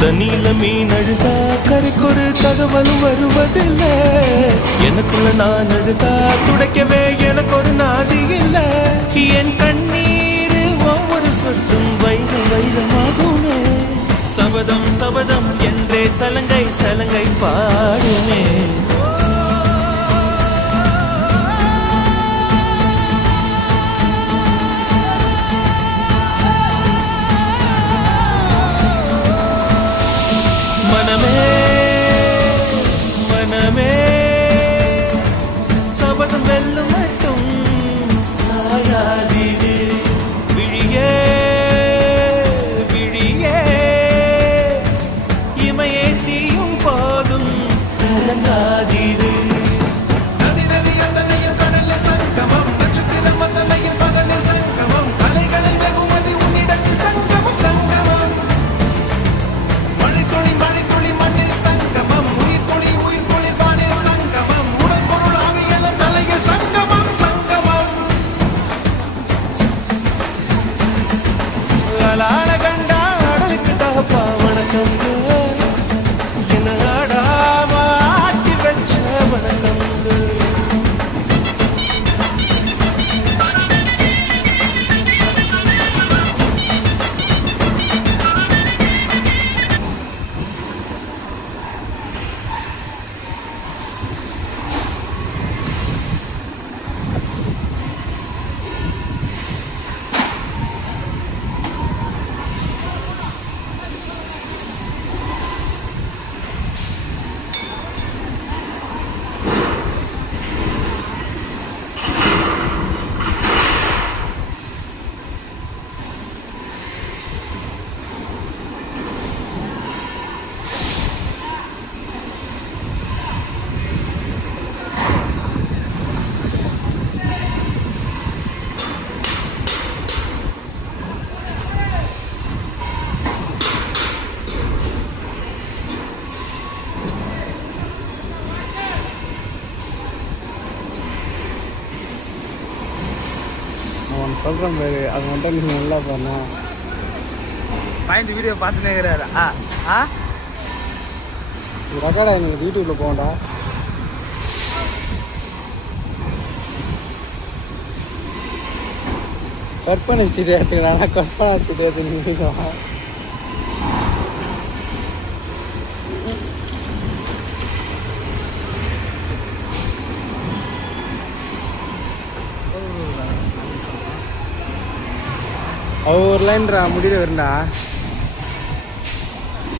தண்ணியில மீன் அழுதா கரைக்கொரு தகவலும் வருவதில்லை. எனக்குள்ள நான் அழுதா துடைக்கவே எனக்கு ஒரு நாதி இல்லை. என் கண்ணீர் ஒவ்வொரு சொட்டும் வைரம் வைரமாகுமே. சபதம் சபதம் என்றே சலங்கை சலங்கை பாடுமே. மனமே சபதம் வெல்லும் மட்டும் சாயாதீது. விழியே விழியே இமையே தீயும் போதும் கலங்காதீது. நதி நதி அத்தனையும் கடலில் சங்கமம், நட்சத்திரம் அத்தனையும் பகலில் சங்கமம், அலைகளில் வெகுமதி உன்னிடத்தில் சங்கமம் சங்கமம். மழை துளி மண்ணில் சங்கமம், உயிர் துளி வானில் சங்கமம், உடல் பொருள் ஆவியலும் தலையில் சங்கமம் சங்கமம். அலால கண்டா அடலுக்கு தகப்பா வணக்கம், என்ன ஆடாம ஆட்டி வச்ச வணக்கம். சொல்கிறேன் பேரு அது மட்டும் நீங்கள் நல்லா பண்ண பாயிண்ட் வீடியோ பார்த்துனே இருக்கிறாரு. ரெக்கார்டா எனக்கு யூடியூப்பில் போகண்டா. கற்பனை சீட்டு எடுத்துக்கிறானா? கற்பனை சீட்டு எடுத்துக்கிட்டீங்க. ஒரு லைன்ரா முடியல வருண்டா.